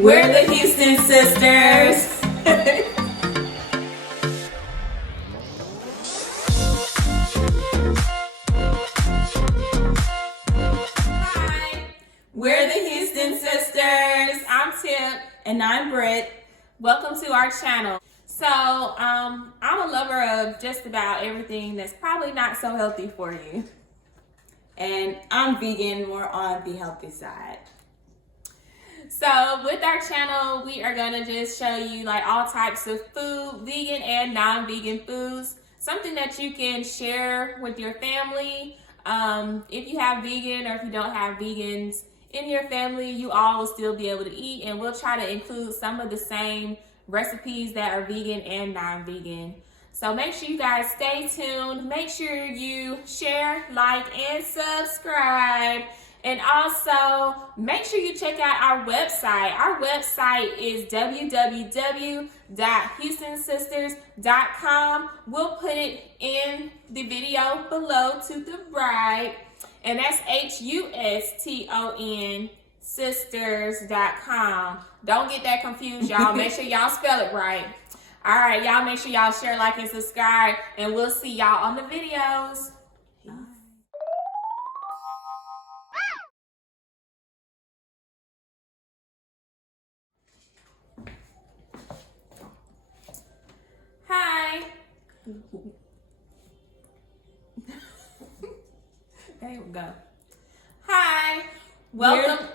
We're the Huston sisters. Hi, we're the Huston sisters. I'm Tip. And I'm Britt. Welcome to our channel. So, I'm a lover of just about everything that's probably not so healthy for you. And I'm vegan, more on the healthy side. So with our channel, we are gonna just show you like all types of food, vegan and non-vegan foods, something that you can share with your family. If you have vegan or if you don't have vegans in your family, you all will still be able to eat, and we'll try to include some of the same recipes that are vegan and non-vegan. So make sure you guys stay tuned. Make sure you share, like, and subscribe. And also, make sure you check out our website. Our website is www.hustonsisters.com. We'll put it in the video below to the right. And that's HUSTON sisters.com. Don't get that confused, y'all. Make sure y'all spell it right. All right, y'all make sure y'all share, like, and subscribe. And we'll see y'all on the videos. Hi. There we go. Hi. Welcome.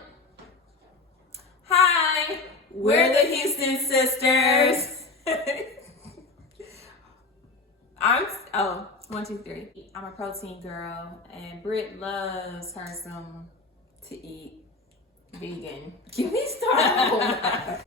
Hi. We're the Huston sisters. One, two, three. I'm a protein girl, and Britt loves her some To eat. vegan. Get me started.